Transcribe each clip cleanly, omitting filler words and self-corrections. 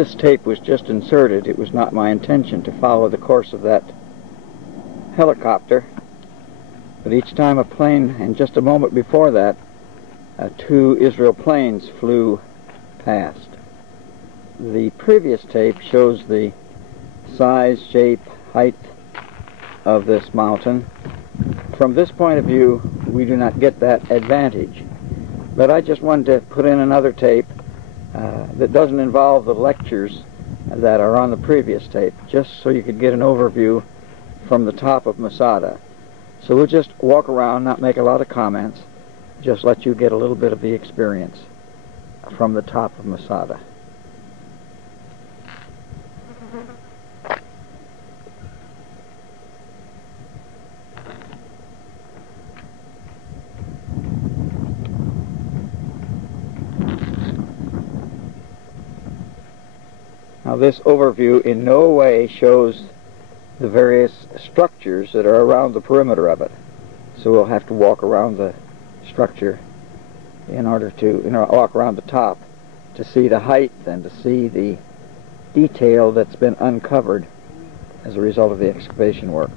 This tape was just inserted. It was not my intention to follow the course of that helicopter, but each time a plane, and just a moment before that, 2 Israel planes flew past. The previous tape shows the size, shape, height of this mountain. From this point of view, we do not get that advantage. But I just wanted to put in another tape that doesn't involve the lectures that are on the previous tape, just so you could get an overview from the top of Masada. So we'll just walk around, not make a lot of comments, just let you get a little bit of the experience from the top of Masada. Now this overview in no way shows the various structures that are around the perimeter of it. So we'll have to walk around the structure in order to, walk around the top to see the height and to see the detail that's been uncovered as a result of the excavation work.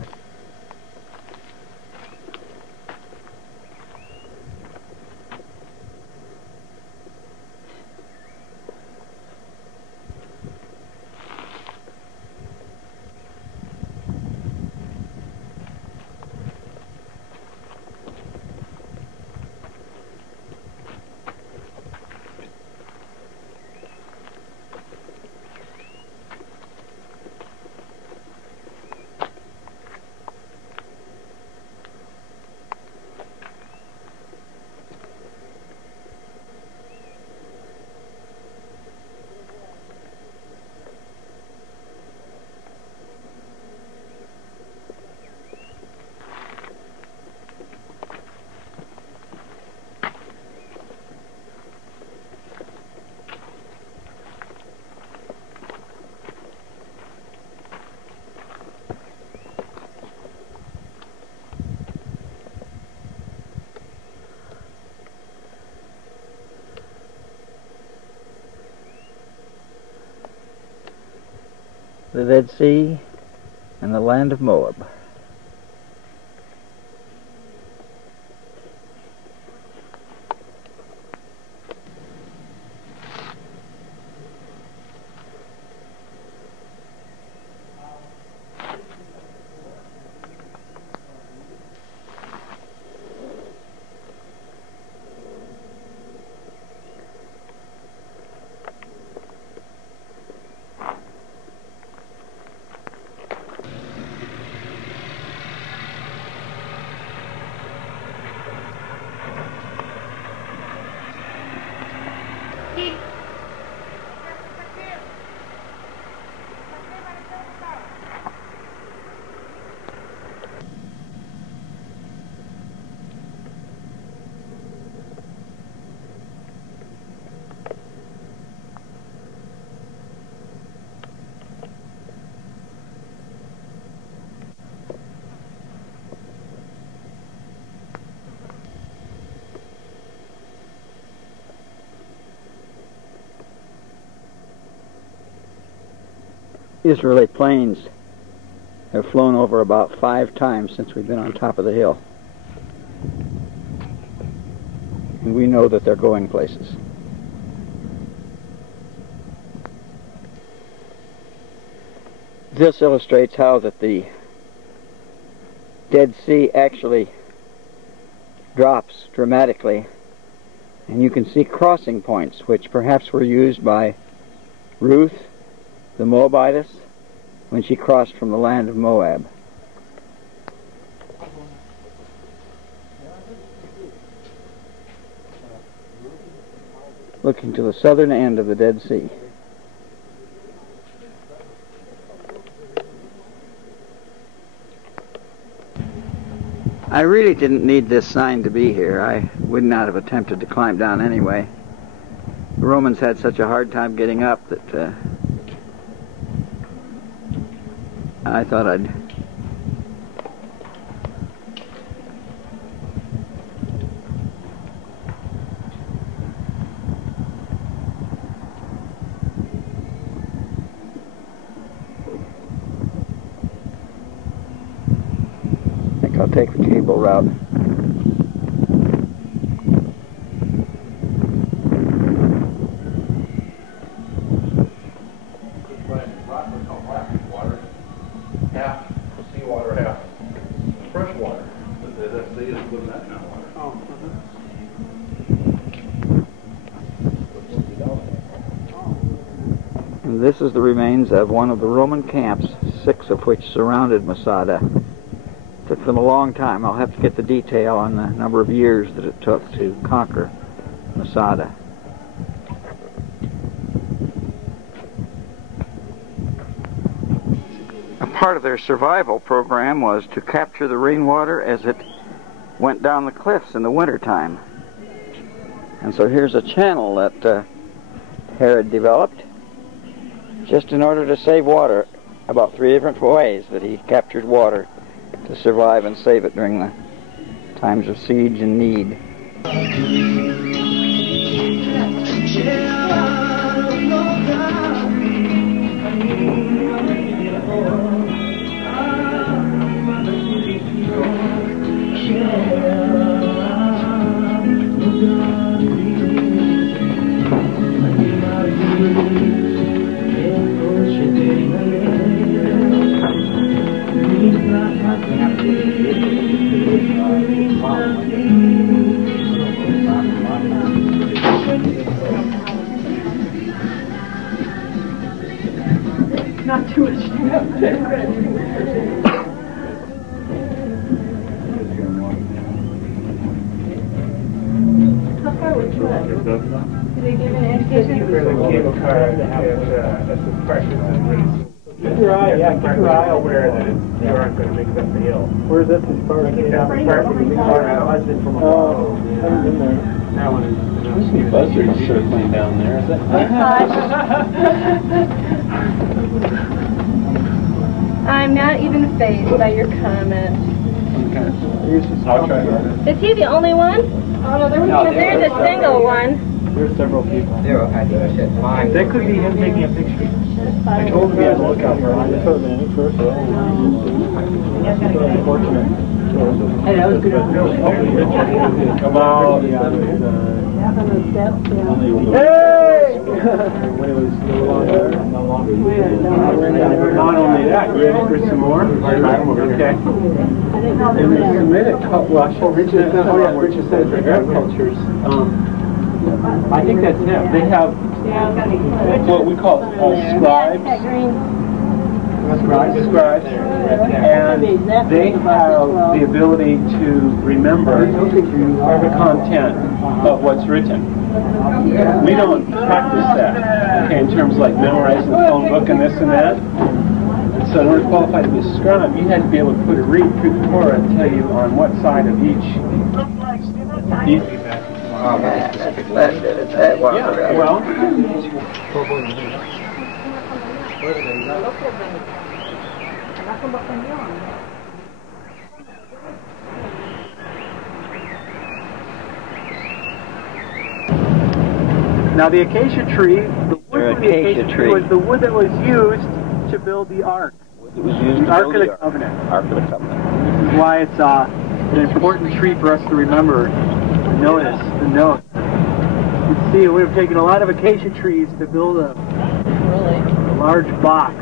The Dead Sea and the land of Moab. Israeli planes have flown over about 5 times since we've been on top of the hill. And we know that they're going places. This illustrates how that the Dead Sea actually drops dramatically, and you can see crossing points which perhaps were used by Ruth the Moabitess when she crossed from the land of Moab. Looking to the southern end of the Dead Sea. I really didn't need this sign to be here. I would not have attempted to climb down anyway. The Romans had such a hard time getting up that I thought I'd I'll take the cable route. Half seawater, half fresh water. They just put that in water. Oh, And this is the remains of one of the Roman camps, 6 of which surrounded Masada. Took them a long time. I'll have to get the detail on the number of years that it took to conquer Masada. A part of their survival program was to capture the rainwater as it went down the cliffs in the wintertime. And so here's a channel that Herod developed just in order to save water. About 3 different ways that he captured water to survive and save it during the times of siege and need. Not too much. How far would you go? Did they give an indication? For the cable car, that's the pressure. Keep your eye, keep your eye aware that you aren't going to make that the hill. Where's this as far as the That one is. I see buzzards circling down there. Is that I'm not even fazed by your comment. okay? I'll try that. Is he the only one? Oh no, there's a single one. There's several people. That could be him taking a picture. I told him he had to look out for it. I told him first. Unfortunate. Hey, that was good. Come out. Hey! When it was no longer. Not only that, you ready for some more? Okay. And we submitted, well, Richard said agricultures. I think that's him. They have what we call scribes. Scribes. And they have the ability to remember the content of what's written. We don't practice that, okay, in terms of like memorizing the phone book and this and that. And so in order to qualify to be a scribe, you had to be able to put a read through the Torah and tell you on what side of each. Yeah, well. Now the acacia tree, the wood from the acacia tree was the wood that was used to build the ark. It was used to Ark build of the the Covenant. Ark of the Covenant. This is why it's an important tree for us to remember, to notice, to note. You can see it would have taken a lot of acacia trees to build a large box.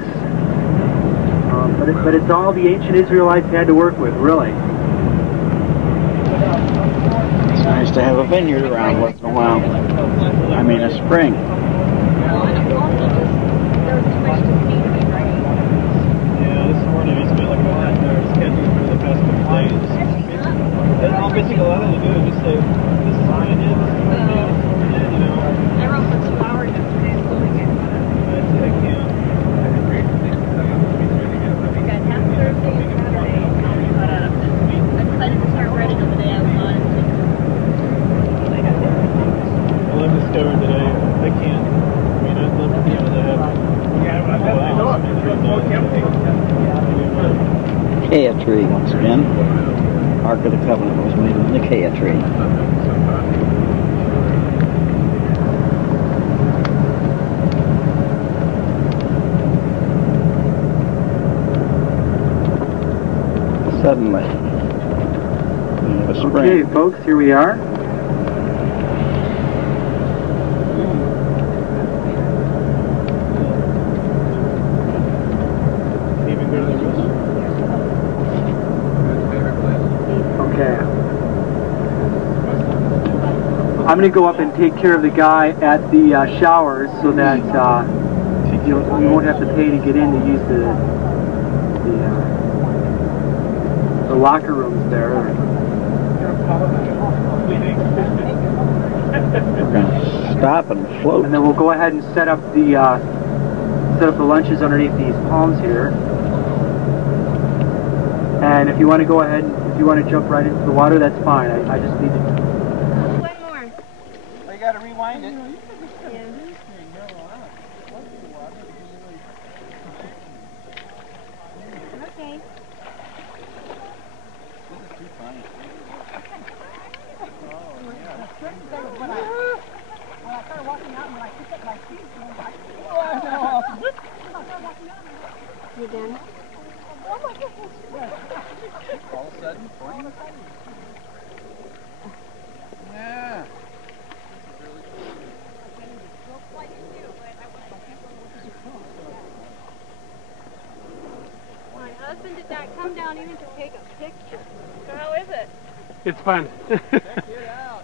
But it's all the ancient Israelites had to work with, really. It's nice to have a vineyard around once in a while. I mean, a spring. Yeah, this morning I spent like a half an hour scheduling for the past couple days. And all basically all I had to do is just say, this is how it is, and, you know. I wrote for 2 hours yesterday. I can't. I got half Thursday and Saturday, but I decided to start writing on the day I was on. Well, I've discovered that I can't. I mean, I'd love to be able to have. Acacia tree once again. Ark of the Covenant was made of the acacia tree. Suddenly, a spring. Okay, folks, here we are. Okay. I'm going to go up and take care of the guy at the showers so that you won't have to pay to get in to use the locker rooms there. We're going to stop and float. And then we'll go ahead and set up the lunches underneath these palms here. And if you want to go ahead, if you want to jump right into the water, that's fine. I just need to. One more. Well, you got to rewind it. Okay. You done? All of a sudden, yeah. My husband did not come down even to take a picture. So how is it? It's fun. Check it out.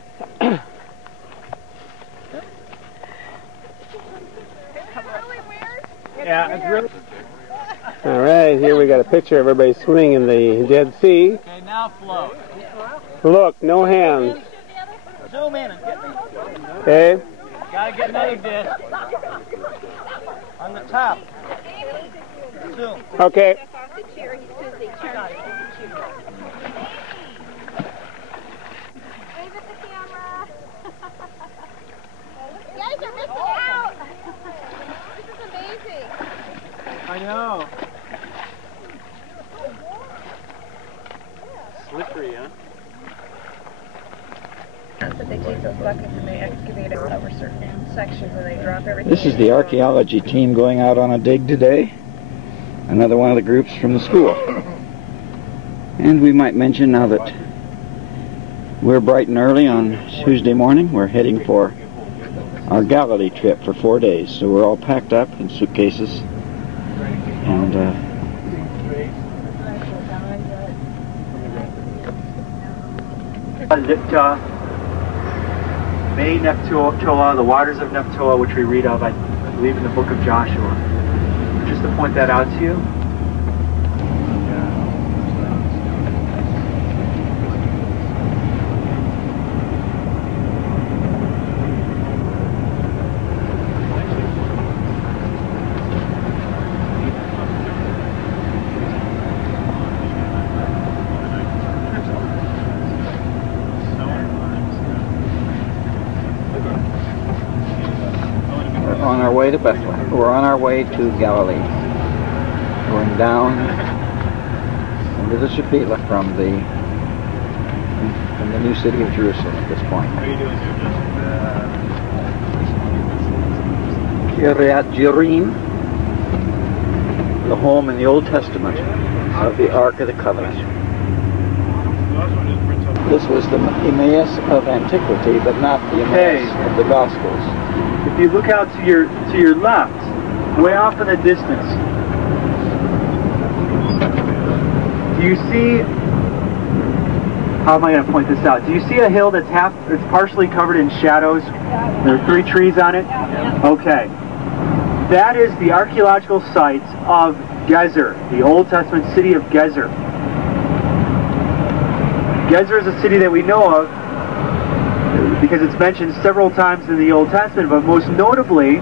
Really weird? Yeah, it's really. All right, here we got a picture of everybody swimming in the Dead Sea. Okay, now float. Look, no hands. Zoom in and get me. Okay. Gotta get another disc. On the top. Zoom. Okay. Step off the chair. He says they turn off the chair. Wave at the camera. You guys are missing out. This is amazing. I know. Slippery, huh? But they take those buckets and they excavate it over certain sections and they drop everything. This is the archaeology team going out on a dig today. Another one of the groups from the school. And we might mention now that we're bright and early on Tuesday morning. We're heading for our Galilee trip for 4 days. So we're all packed up in suitcases. And May Nephtoah, the waters of Nephtoah, which we read of, I believe, in the book of Joshua. Just to point that out to you. we're on our way to Bethlehem. We're on our way to Galilee. Going down into the Shephelah from the new city of Jerusalem at this point. Kiryat Jearim, the home in the Old Testament of the Ark of the Covenant. This was the Emmaus of antiquity, but not the Emmaus of the Gospels. If you look out to your left, way off in the distance, do you see? How am I going to point this out? Do you see a hill that's partially covered in shadows? There are 3 trees on it. Okay, that is the archaeological site of Gezer, the Old Testament city of Gezer. Gezer is a city that we know of because it's mentioned several times in the Old Testament, but most notably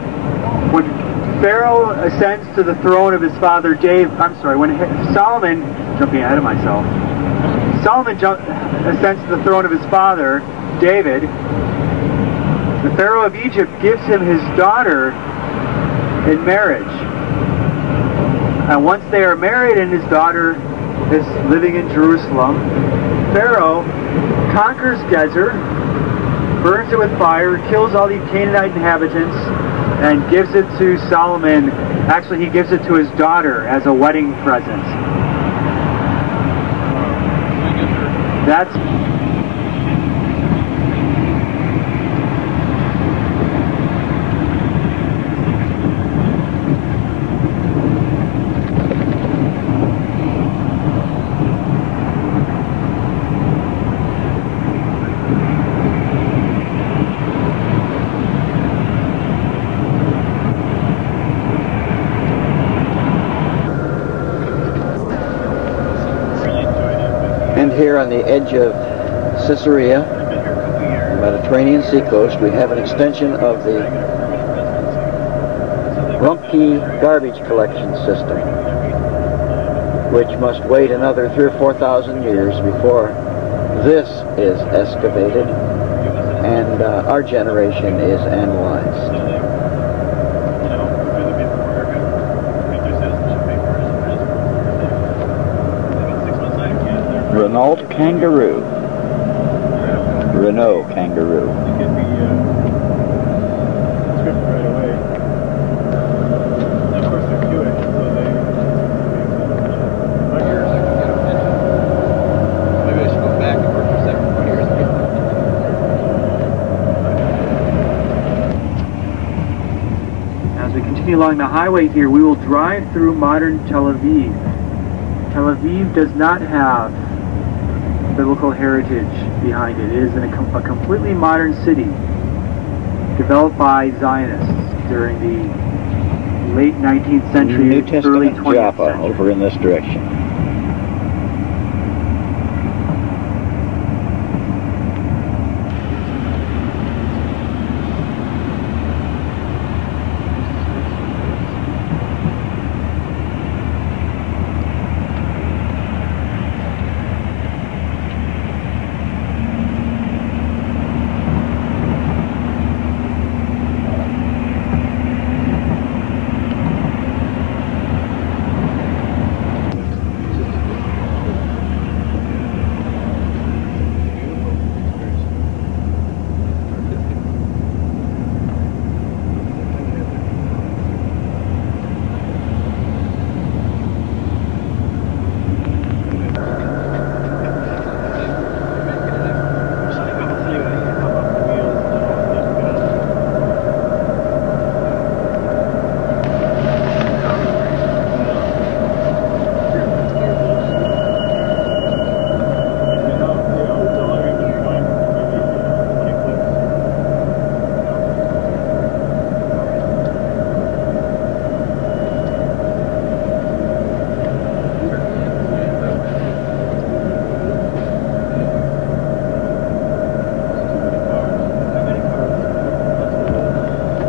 when Pharaoh ascends to the throne of his father when Solomon, jumping ahead of myself, Solomon ascends to the throne of his father, David, the Pharaoh of Egypt gives him his daughter in marriage. And once they are married and his daughter is living in Jerusalem, Pharaoh conquers Gezer, burns it with fire, kills all the Canaanite inhabitants, and gives it to Solomon. Actually, he gives it to his daughter as a wedding present. That's And here on the edge of Caesarea, Mediterranean seacoast, we have an extension of the Rumpke garbage collection system, which must wait another 3,000 or 4,000 years before this is excavated and our generation is analyzed. Renault Kangaroo. Renault Kangaroo. Along the highway here, we will drive through modern Tel Aviv. Tel Aviv does not have biblical heritage behind it. It is a completely modern city developed by Zionists during the late 19th century, New Testament early 20th Jaffa century. over in this direction.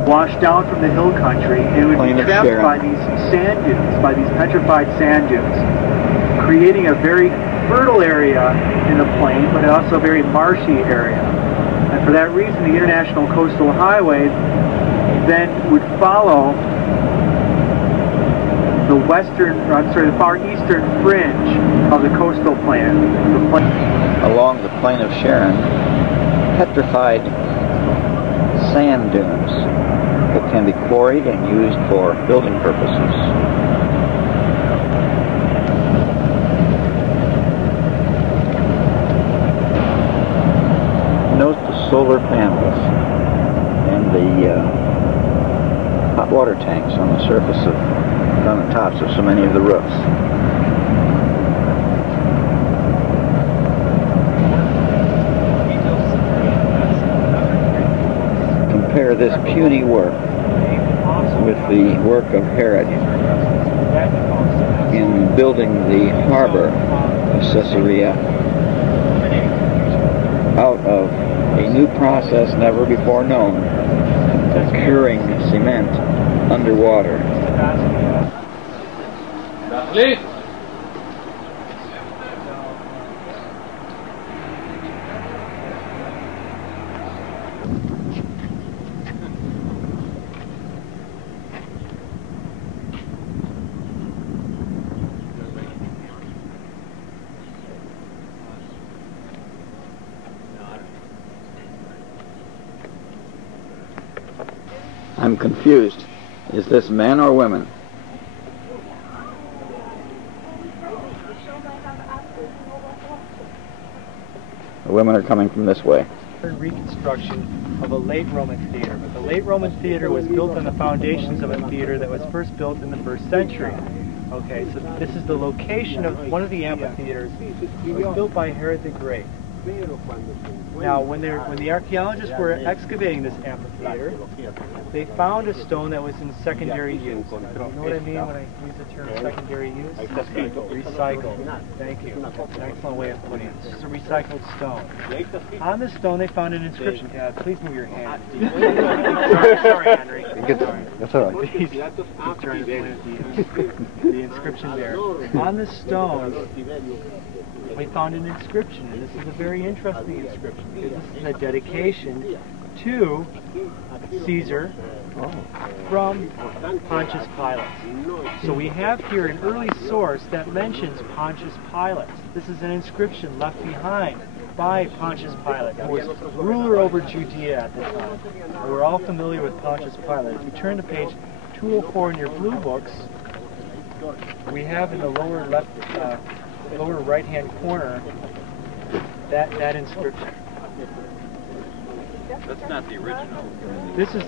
Washed down from the hill country, it would Plain be of trapped Sharon. by these sand dunes, by these petrified sand dunes, creating a very fertile area in the plain, but also a very marshy area. And for that reason, the International Coastal Highway then would follow the far eastern fringe of the coastal plain. Along the plain of Sharon, petrified sand dunes that can be quarried and used for building purposes. Note the solar panels and the hot water tanks on the surface of, on the tops of so many of the roofs. Compare this puny work with the work of Herod in building the harbor of Caesarea out of a new process never before known of curing cement underwater. I'm confused. Is this men or women? The women are coming from this way. Reconstruction of a late Roman theater, but the late Roman theater was built on the foundations of a theater that was first built in the 1st century. Okay, so this is the location of one of the amphitheaters. It was built by Herod the Great. Now, when the archaeologists were excavating this amphitheater, they found a stone that was in secondary use. You know what I mean when I use the term secondary use? Recycled. Thank you. An excellent way of putting it. It's a recycled stone. On this stone, they found an inscription. Please move your hand. sorry, Henry. That's all right. He's trying to point at the inscription there. On this stone, we found an inscription, and this is a very interesting inscription because this is a dedication to Caesar from Pontius Pilate. So we have here an early source that mentions Pontius Pilate. This is an inscription left behind by Pontius Pilate, who was ruler over Judea at the time. And we're all familiar with Pontius Pilate. If you turn to page 204 in your blue books, we have in the lower left, lower right-hand corner that inscription. That's not the original. This is.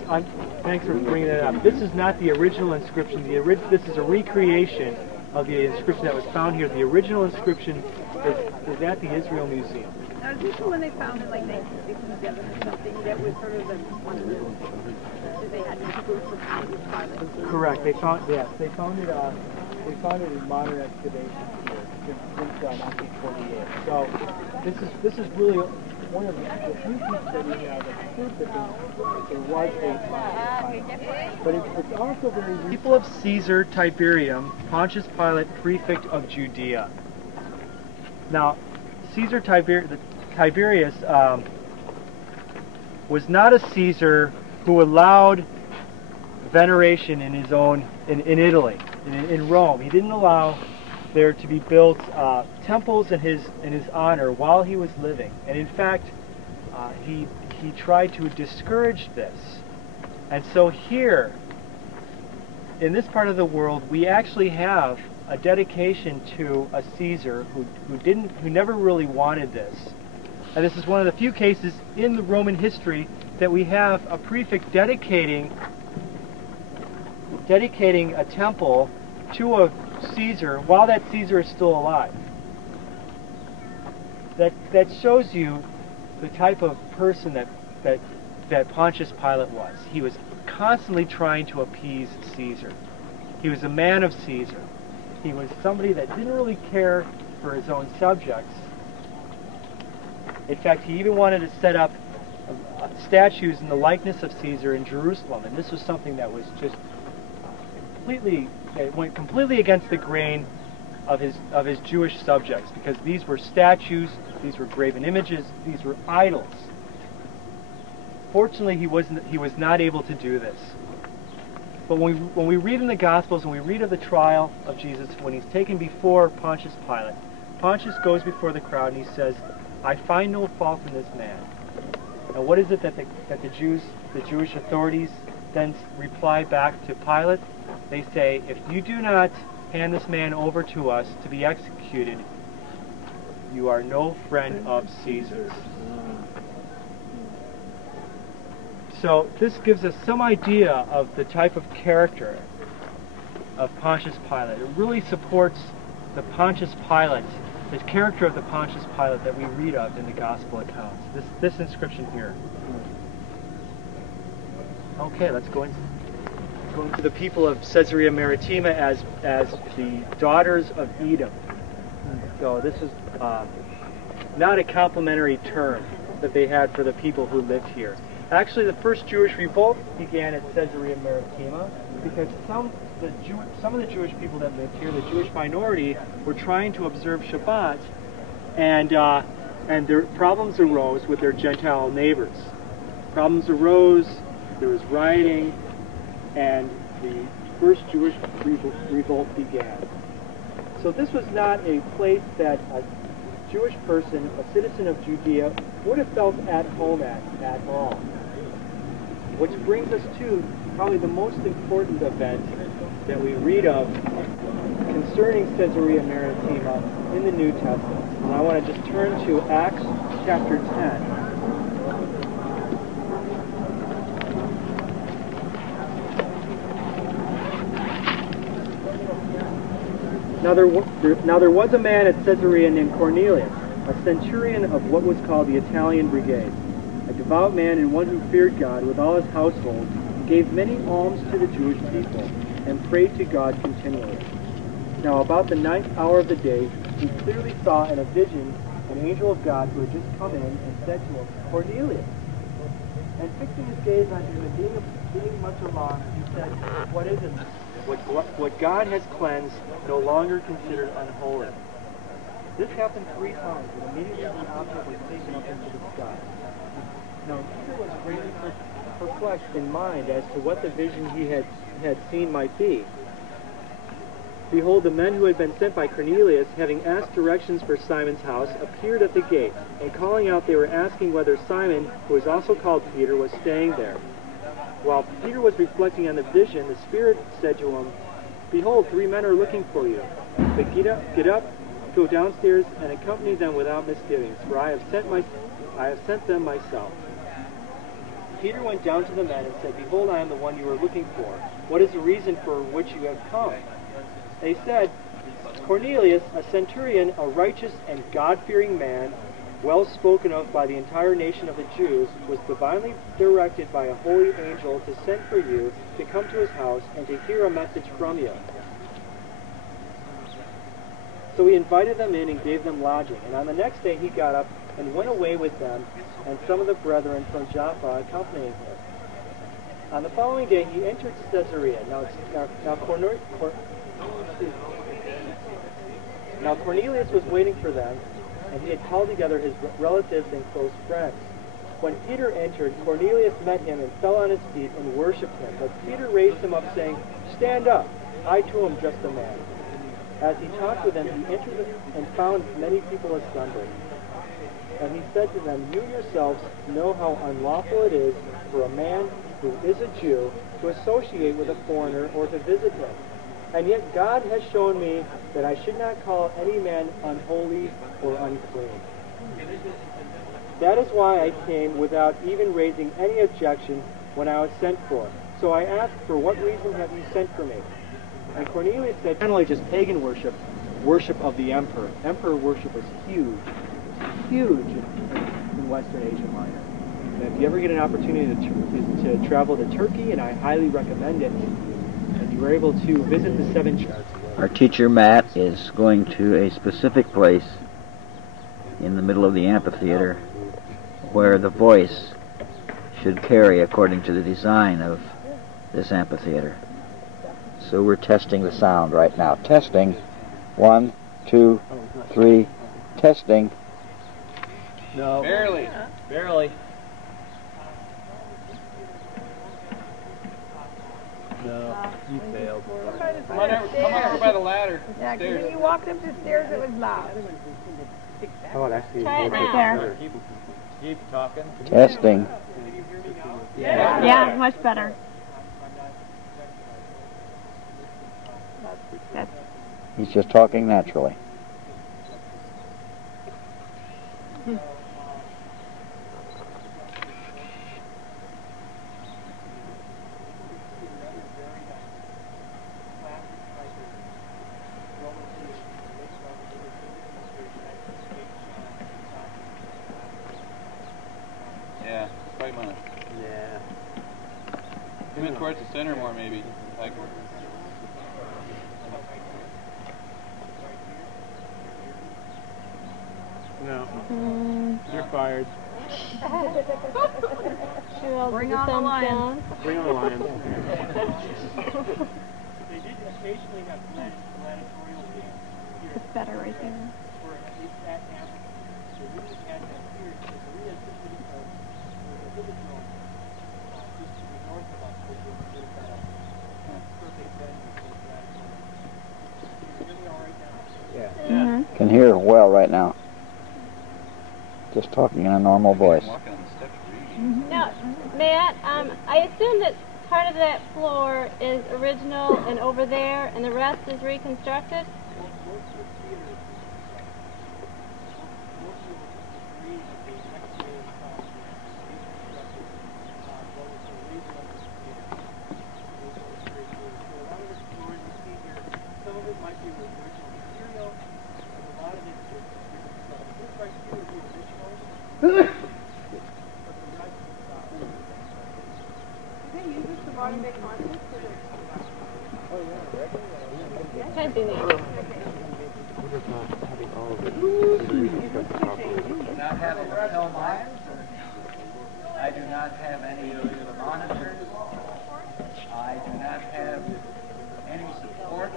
Thanks for bringing that up. This is not the original inscription. This is a recreation of the inscription that was found here. The original inscription is at the Israel Museum. Now, is this the one they found in like 1967 or something? That was sort of the one that they had in proof of Pontius Pilate. Correct. They found They found it in modern excavations here since 1948. So this is really one of the few pieces that we have that prove that there was a Pontius Pilate. But it's also very people of Caesar Tiberium, Pontius Pilate, prefect of Judea. Now, Caesar Tiberius was not a Caesar who allowed veneration in his own in Italy, in Rome. He didn't allow there to be built temples in his honor while he was living, and in fact, he tried to discourage this. And so here, in this part of the world, we actually have a dedication to a Caesar who never really wanted this. And this is one of the few cases in the Roman history that we have a prefect dedicating a temple to a Caesar while that Caesar is still alive. That shows you the type of person that Pontius Pilate was. He was constantly trying to appease Caesar. He was a man of Caesar. He was somebody that didn't really care for his own subjects. In fact, he even wanted to set up statues in the likeness of Caesar in Jerusalem, and this was something that was just it went completely against the grain of his Jewish subjects, because these were statues, these were graven images, these were idols. Fortunately, he was not able to do this. But when we read in the Gospels, when we read of the trial of Jesus, when he's taken before Pontius Pilate, Pontius goes before the crowd and he says, "I find no fault in this man." Now, what is it that the Jewish authorities then reply back to Pilate? They say, "If you do not hand this man over to us to be executed, you are no friend of Caesar's." So this gives us some idea of the type of character of Pontius Pilate. It really supports the Pontius Pilate, the character of the Pontius Pilate that we read of in the Gospel accounts. This inscription here. Okay, let's go into the people of Caesarea Maritima as the daughters of Edom. So this is not a complimentary term that they had for the people who lived here. Actually, the first Jewish revolt began at Caesarea Maritima because some of the Jewish people that lived here, the Jewish minority, were trying to observe Shabbat, and their problems arose with their Gentile neighbors. Problems arose, there was rioting, and the first Jewish revolt began. So this was not a place that a Jewish person, a citizen of Judea, would have felt at home at all. Which brings us to probably the most important event that we read of concerning Caesarea Maritima in the New Testament. And I want to just turn to Acts chapter 10. Now there was a man at Caesarea named Cornelius, a centurion of what was called the Italian Brigade, a devout man and one who feared God with all his household, gave many alms to the Jewish people, and prayed to God continually. Now about the 9th hour of the day, he clearly saw in a vision an angel of God who had just come in and said to him, "Cornelius." And fixing his gaze on him and being much alarmed, he said, "What is it? What God has cleansed, no longer considered unholy." This happened 3 times, and immediately the object was taken up into the sky. Now Peter was greatly perplexed in mind as to what the vision he had seen might be. Behold, the men who had been sent by Cornelius, having asked directions for Simon's house, appeared at the gate, and calling out they were asking whether Simon, who was also called Peter, was staying there. While Peter was reflecting on the vision, the Spirit said to him, "Behold, 3 men are looking for you. But get up, go downstairs, and accompany them without misgivings, for I have sent them myself." Peter went down to the men and said, "Behold, I am the one you are looking for. What is the reason for which you have come?" They said, "Cornelius, a centurion, a righteous and God-fearing man, well spoken of by the entire nation of the Jews, was divinely directed by a holy angel to send for you to come to his house and to hear a message from you." So he invited them in and gave them lodging. And on the next day he got up and went away with them, and some of the brethren from Joppa accompanying him. On the following day he entered Caesarea. Now Cornelius was waiting for them, and he had called together his relatives and close friends. When Peter entered, Cornelius met him and fell on his feet and worshipped him. But Peter raised him up, saying, "Stand up, I too am just a man." As he talked with them, he entered and found many people assembled. And he said to them, "You yourselves know how unlawful it is for a man who is a Jew to associate with a foreigner or to visit him. And yet God has shown me that I should not call any man unholy or unclean. That is why I came without even raising any objection when I was sent for. So I asked, for what reason have you sent for me?" And Cornelius said, not only just pagan worship, worship of the emperor. Emperor worship was huge in Western Asia Minor. And if you ever get an opportunity to travel to Turkey, and I highly recommend it, and you were able to visit the 7 churches. Our teacher Matt is going to a specific place in the middle of the amphitheater where the voice should carry according to the design of this amphitheater. So we're testing the sound right now. Testing. 1, 2, 3. Testing. No. Barely. Barely. No, you failed. Come on over by the ladder. Yeah, because when you walked up the stairs, it was loud. How about actually Try it right there. Keep talking. Testing. Yeah, much better. That's He's just talking naturally. Yeah, probably mine. Yeah. Come in towards the center more, maybe. Like. No. You're fired. Bring on the lion. Bring on the lions. They did occasionally have gladiatorial games. It's better right there. For at least that happened. So we just had that here because we had simply the village home just to the north of us, which was got a perfect venue for gladiatorial. Can you hear me all right now? Yeah. Can hear well right now. Just talking in a normal voice. Walking on the steps reading. Now, Matt, I assume that part of that floor is original and over there, and the rest is reconstructed? Some of it might be original material, and a lot of it is reconstructed. This right Can't be neat. Not having cell lines. I do not have any monitors. I do not have any support.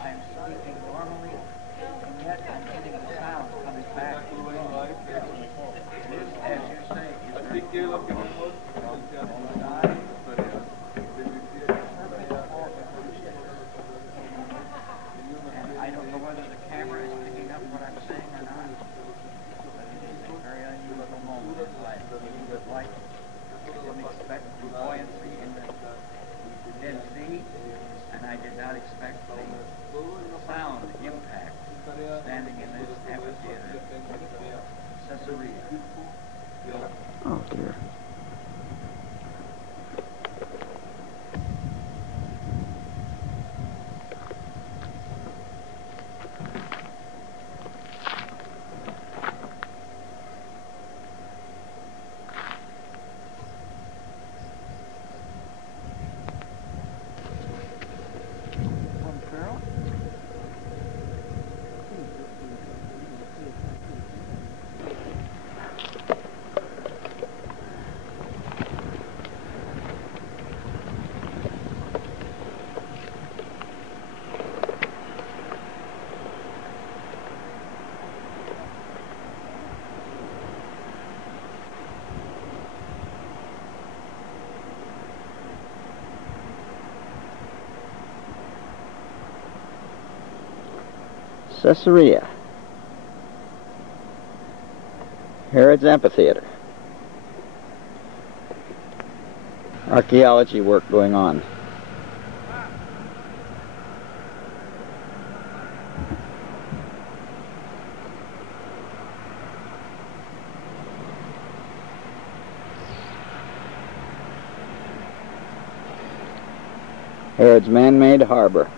I'm speaking normally, and yet I'm getting the sound coming back. It is, as you say, and I don't know whether the camera is picking up what I'm saying or not, but it is a very unusual moment in life. You would like to expect the buoyancy in the Dead Sea, and I did not expect the sound impact standing in this amphitheater. Caesarea. Oh dear. Caesarea. Herod's Amphitheater. Archaeology work going on. Herod's man-made harbor.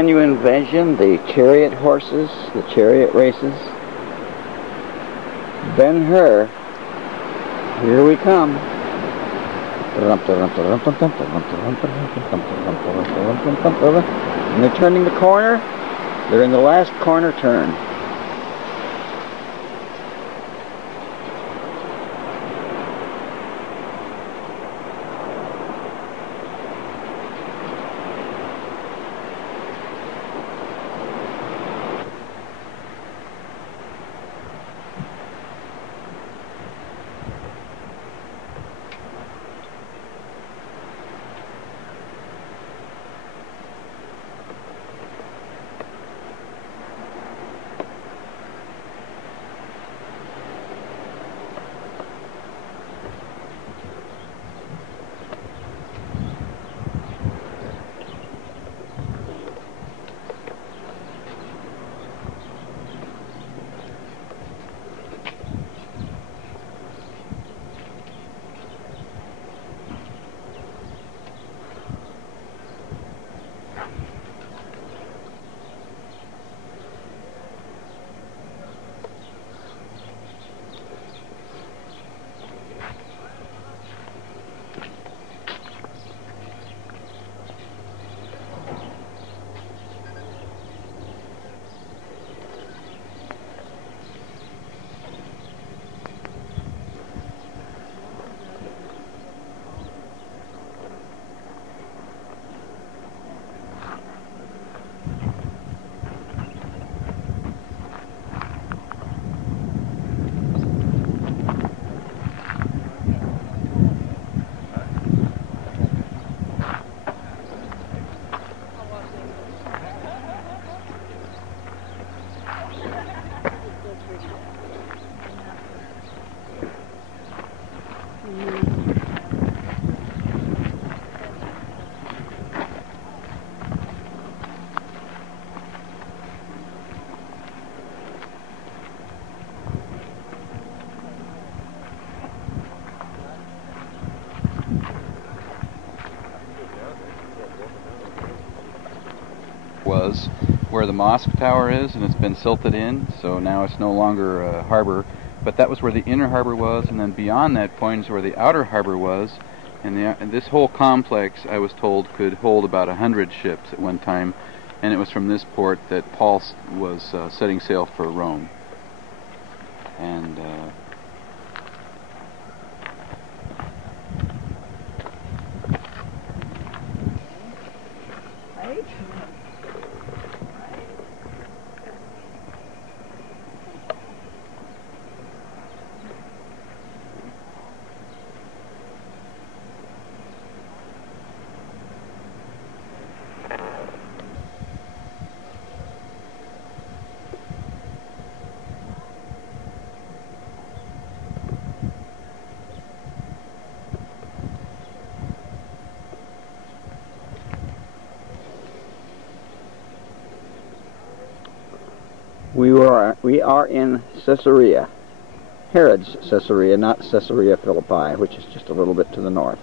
Can you envision the chariot horses, the chariot races? Ben-Hur, here we come. And they're turning the corner. They're in the last corner turn. Was where the mosque tower is, and it's been silted in, so now it's no longer a harbor. But that was where the inner harbor was, and then beyond that point is where the outer harbor was. And this whole complex, I was told, could hold about 100 ships at one time, and it was from this port that Paul was setting sail for Rome. And we are in Caesarea, Herod's Caesarea, not Caesarea Philippi, which is just a little bit to the north.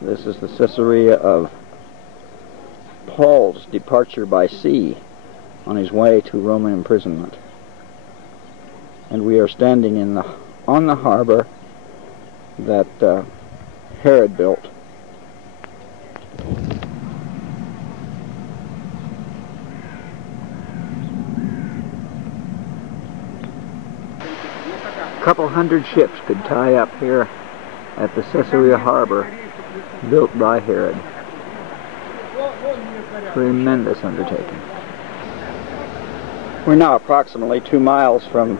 This is the Caesarea of Paul's departure by sea on his way to Roman imprisonment. And we are standing on the harbor that Herod built. A couple hundred ships could tie up here at the Caesarea harbor built by Herod. Tremendous undertaking. We're now approximately 2 miles from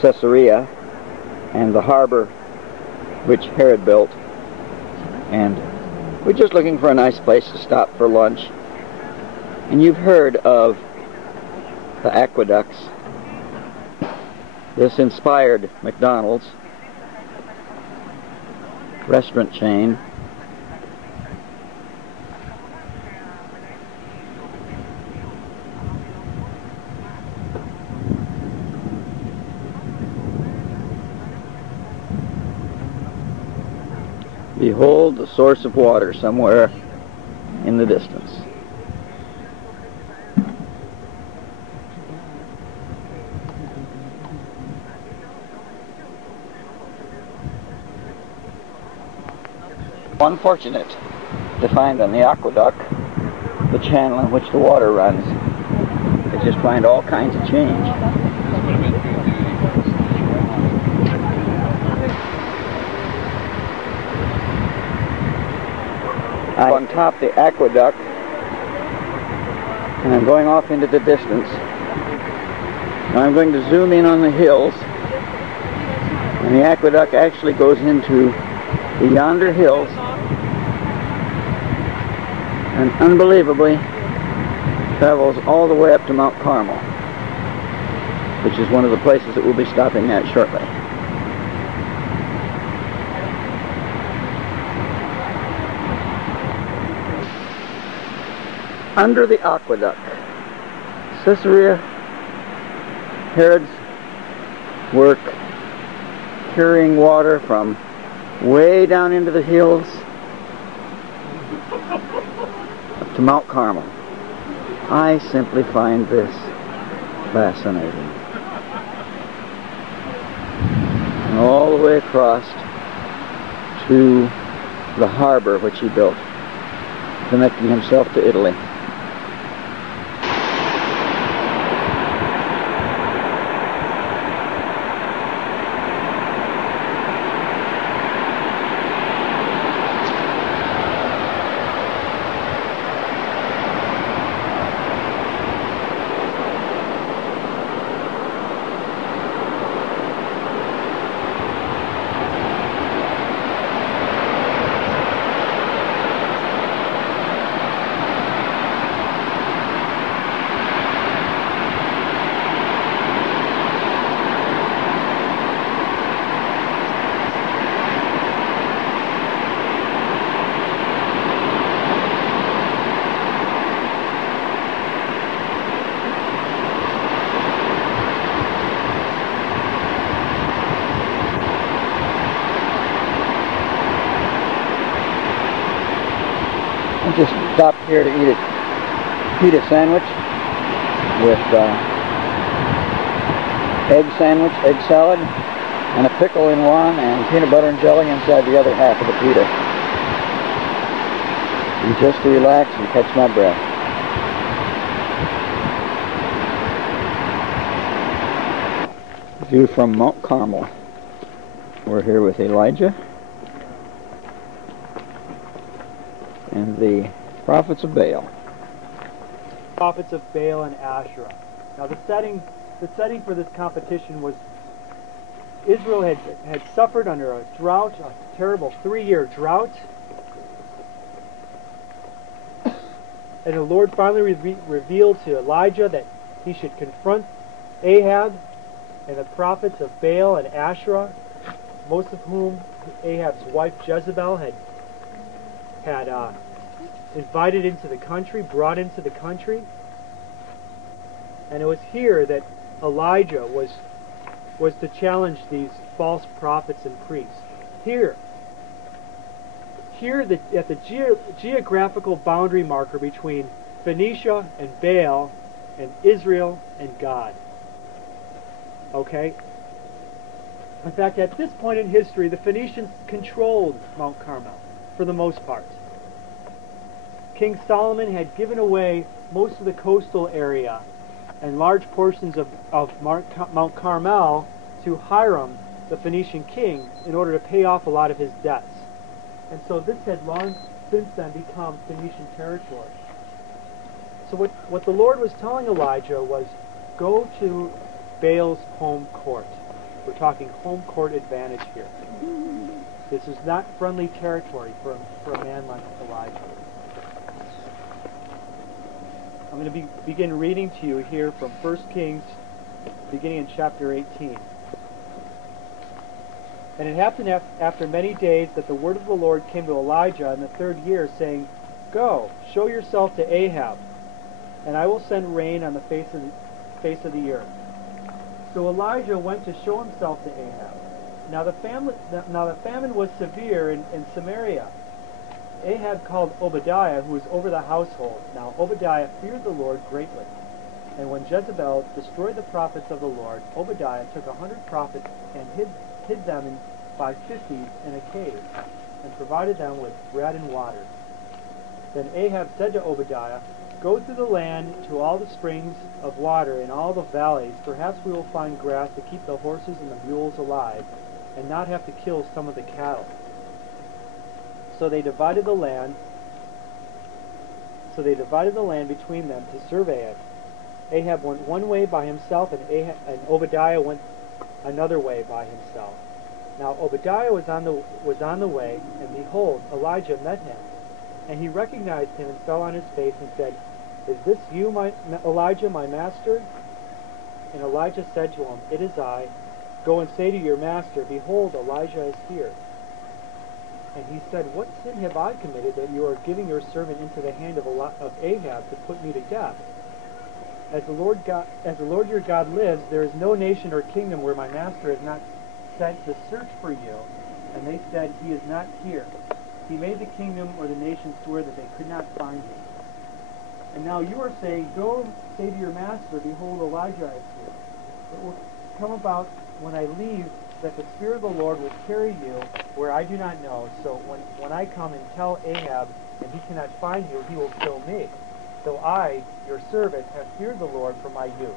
Caesarea and the harbor which Herod built, and we're just looking for a nice place to stop for lunch. And you've heard of the aqueducts. This inspired McDonald's restaurant chain. Behold the source of water somewhere in the distance. Unfortunate to find on the aqueduct the channel in which the water runs. They just find all kinds of change. I'm on top of the aqueduct and I'm going off into the distance. Now I'm going to zoom in on the hills, and the aqueduct actually goes into the yonder hills and unbelievably travels all the way up to Mount Carmel, which is one of the places that we'll be stopping at shortly. Under the aqueduct, Caesarea, Herod's work carrying water from way down into the hills up to Mount Carmel. I simply find this fascinating. And all the way across to the harbor which he built, connecting himself to Italy. I just stopped here to eat a pita sandwich with egg salad, and a pickle in one, and peanut butter and jelly inside the other half of the pita. And just to relax and catch my breath. View from Mount Carmel. We're here with Elijah and the prophets of Baal. Prophets of Baal and Asherah. Now the setting for this competition was Israel had suffered under a drought, a terrible 3-year drought. And the Lord finally revealed to Elijah that he should confront Ahab and the prophets of Baal and Asherah, most of whom Ahab's wife Jezebel had invited into the country, brought into the country. And it was here that Elijah was to challenge these false prophets and priests. Here at the geographical boundary marker between Phoenicia and Baal and Israel and God. Okay? In fact, at this point in history, the Phoenicians controlled Mount Carmel for the most part. King Solomon had given away most of the coastal area and large portions of Mount Carmel to Hiram, the Phoenician king, in order to pay off a lot of his debts. And so this had long since then become Phoenician territory. So what the Lord was telling Elijah was, go to Baal's home court. We're talking home court advantage here. This is not friendly territory for a man like Elijah. I'm going to begin reading to you here from 1 Kings, beginning in chapter 18. And it happened after many days that the word of the Lord came to Elijah in the 3rd year, saying, Go, show yourself to Ahab, and I will send rain on the face of the earth. So Elijah went to show himself to Ahab. Now the famine was severe in Samaria. Ahab called Obadiah, who was over the household. Now Obadiah feared the Lord greatly. And when Jezebel destroyed the prophets of the Lord, Obadiah took 100 prophets and hid them by 50s in a cave, and provided them with bread and water. Then Ahab said to Obadiah, "Go through the land to all the springs of water in all the valleys. Perhaps we will find grass to keep the horses and the mules alive, and not have to kill some of the cattle." So they divided the land between them to survey it. Ahab went one way by himself, and Obadiah went another way by himself. Now Obadiah was on the way, and behold, Elijah met him. And he recognized him and fell on his face and said, "Is this you, Elijah, my master?" And Elijah said to him, "It is I. Go and say to your master, Behold, Elijah is here." And he said, "What sin have I committed that you are giving your servant into the hand of Ahab to put me to death? As the Lord your God lives, there is no nation or kingdom where my master has not sent to search for you." And they said, "He is not here." He made the kingdom or the nation swear that they could not find him. And now you are saying, "Go say to your master, Behold, Elijah is here." It will come about when I leave that the Spirit of the Lord will carry you where I do not know. So when I come and tell Ahab and he cannot find you, he will kill me. So I, your servant, have feared the Lord from my youth.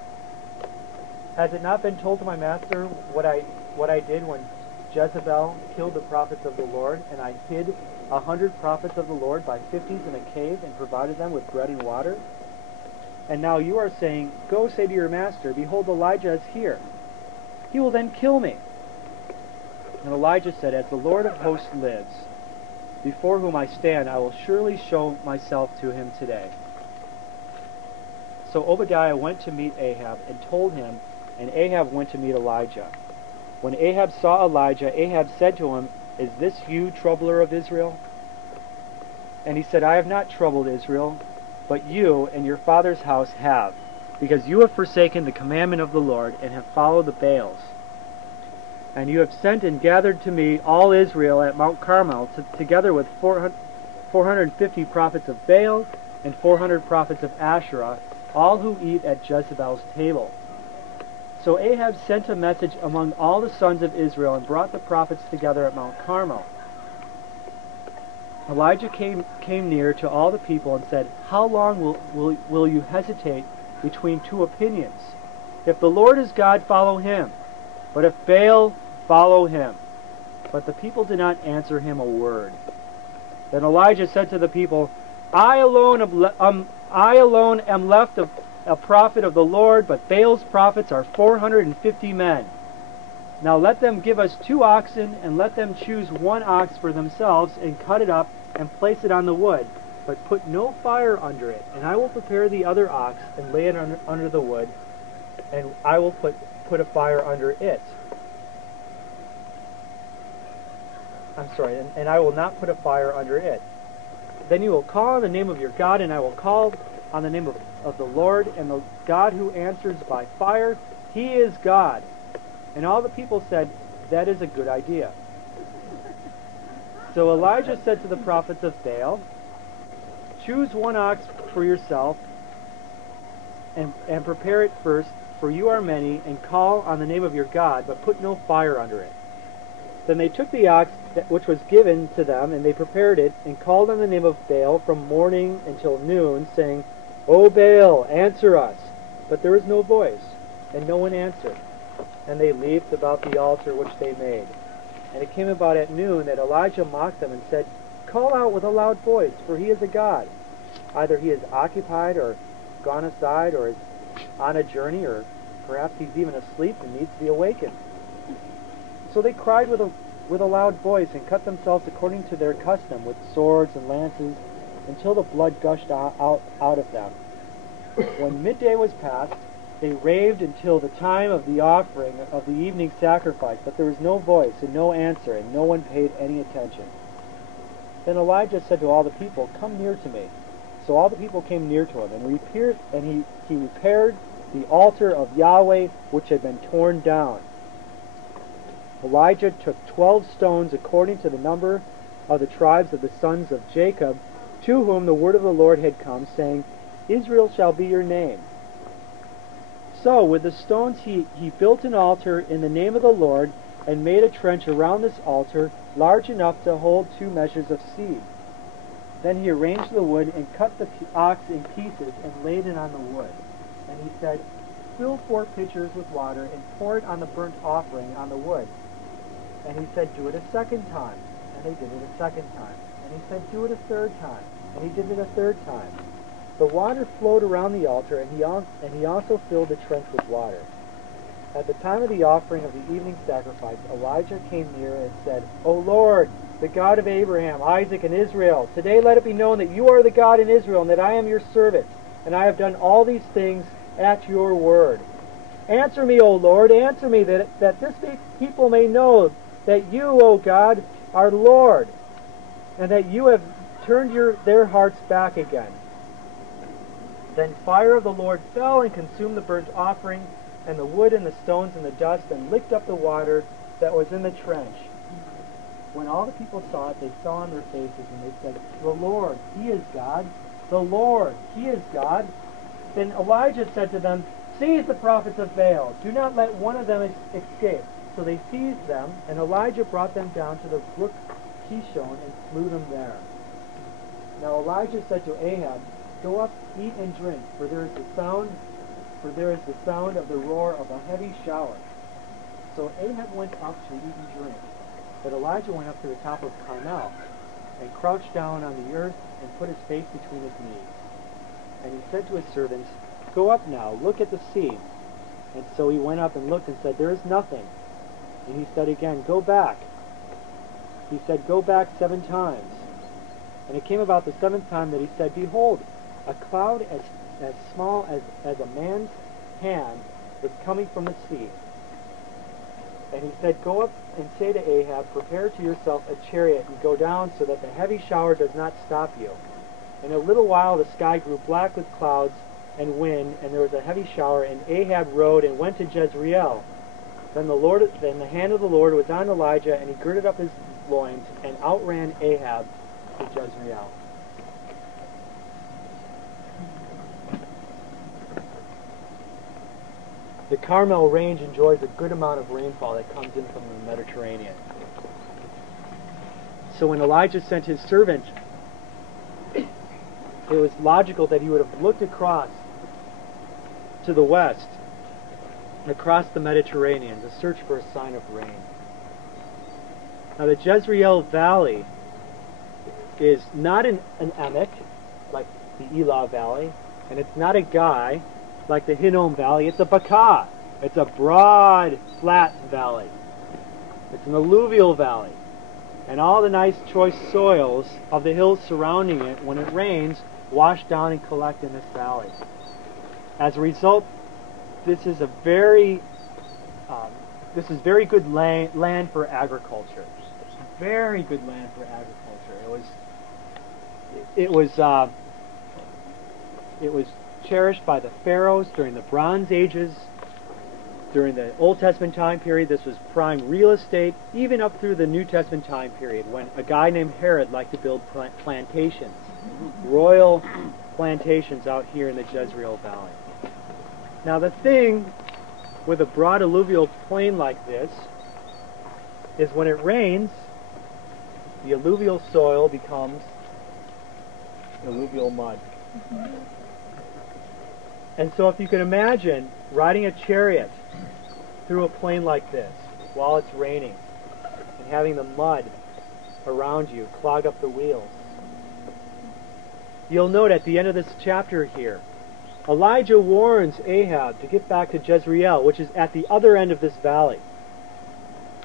Has it not been told to my master what I did when Jezebel killed the prophets of the Lord, and I hid 100 prophets of the Lord by 50s in a cave and provided them with bread and water? And now you are saying, "Go say to your master, Behold, Elijah is here." He will then kill me. And Elijah said, "As the Lord of hosts lives, before whom I stand, I will surely show myself to him today." So Obadiah went to meet Ahab and told him, and Ahab went to meet Elijah. When Ahab saw Elijah, Ahab said to him, "Is this you, troubler of Israel?" And he said, "I have not troubled Israel, but you and your father's house have, because you have forsaken the commandment of the Lord and have followed the Baals. And you have sent and gathered to me all Israel at Mount Carmel, together with 450 prophets of Baal and 400 prophets of Asherah, all who eat at Jezebel's table." So Ahab sent a message among all the sons of Israel and brought the prophets together at Mount Carmel. Elijah came near to all the people and said, "How long will you hesitate between two opinions? If the Lord is God, follow him. But if Baal, follow him." But the people did not answer him a word. Then Elijah said to the people, I alone am left a prophet of the Lord, but Baal's prophets are 450 men. Now let them give us 2 oxen, and let them choose 1 ox for themselves, and cut it up, and place it on the wood, but put no fire under it. And I will prepare the other ox, and lay it under the wood, and I will put a fire under it. And I will not put a fire under it. Then you will call on the name of your God, and I will call on the name of the Lord, and the God who answers by fire, he is God. And all the people said, that is a good idea. So Elijah said to the prophets of Baal, choose 1 ox for yourself, and prepare it first, for you are many, and call on the name of your God, but put no fire under it. Then they took the ox which was given to them, and they prepared it, and called on the name of Baal from morning until noon, saying, O Baal, answer us. But there was no voice, and no one answered. And they leaped about the altar which they made. And it came about at noon that Elijah mocked them and said, Call out with a loud voice, for he is a god. Either he is occupied, or gone aside, or is on a journey, or perhaps he's even asleep and needs to be awakened. So they cried with a loud voice, and cut themselves according to their custom, with swords and lances, until the blood gushed out of them. When midday was past, they raved until the time of the offering of the evening sacrifice, but there was no voice and no answer, and no one paid any attention. Then Elijah said to all the people, Come near to me. So all the people came near to him, and he repaired the altar of Yahweh which had been torn down. Elijah took 12 stones according to the number of the tribes of the sons of Jacob, to whom the word of the Lord had come, saying, Israel shall be your name. So with the stones he built an altar in the name of the Lord, and made a trench around this altar large enough to hold 2 measures of seed. Then he arranged the wood and cut the ox in pieces and laid it on the wood. And he said, Fill 4 pitchers with water and pour it on the burnt offering on the wood. And he said, Do it a second time. And they did it a second time. And he said, Do it a third time. And he did it a third time. The water flowed around the altar, and he also filled the trench with water. At the time of the offering of the evening sacrifice, Elijah came near and said, O Lord, the God of Abraham, Isaac, and Israel, today let it be known that you are the God in Israel, and that I am your servant, and I have done all these things at your word. Answer me, O Lord, answer me, that this people may know that you, O God, are Lord, and that you have turned their hearts back again. Then fire of the Lord fell and consumed the burnt offering, and the wood and the stones and the dust, and licked up the water that was in the trench. When all the people saw it, they fell on their faces, and they said, The Lord, He is God. The Lord, He is God. Then Elijah said to them, Seize the prophets of Baal. Do not let one of them escape. So they seized them, and Elijah brought them down to the brook Kishon and slew them there. Now Elijah said to Ahab, Go up, eat and drink, for there is the sound of the roar of a heavy shower. So Ahab went up to eat and drink. But Elijah went up to the top of Carmel, and crouched down on the earth, and put his face between his knees. And he said to his servants, Go up now, look at the sea. And so he went up and looked and said, There is nothing. And he said again, Go back. He said, Go back 7 times. And it came about the 7th time that he said, Behold, a cloud as small as a man's hand was coming from the sea. And he said, Go up and say to Ahab, Prepare to yourself a chariot, and go down, so that the heavy shower does not stop you. In a little while the sky grew black with clouds and wind, and there was a heavy shower, and Ahab rode and went to Jezreel. Then the hand of the Lord was on Elijah, and he girded up his loins, and outran Ahab to Jezreel. The Carmel Range enjoys a good amount of rainfall that comes in from the Mediterranean. So when Elijah sent his servant, it was logical that he would have looked across to the west, across the Mediterranean, to search for a sign of rain. Now the Jezreel Valley is not an emek, like the Elah Valley, and it's not a guy, like the Hinnom Valley. It's a Bakah. It's a broad, flat valley. It's an alluvial valley. And all the nice choice soils of the hills surrounding it, when it rains, wash down and collect in this valley. As a result, this is very good land for agriculture. Very good land for agriculture. It was cherished by the pharaohs during the Bronze Ages. During the Old Testament time period, this was prime real estate, even up through the New Testament time period, when a guy named Herod liked to build plantations, royal plantations out here in the Jezreel Valley. Now the thing with a broad alluvial plain like this is when it rains, the alluvial soil becomes alluvial mud. And so if you can imagine riding a chariot through a plain like this while it's raining and having the mud around you clog up the wheels. You'll note at the end of this chapter here, Elijah warns Ahab to get back to Jezreel, which is at the other end of this valley.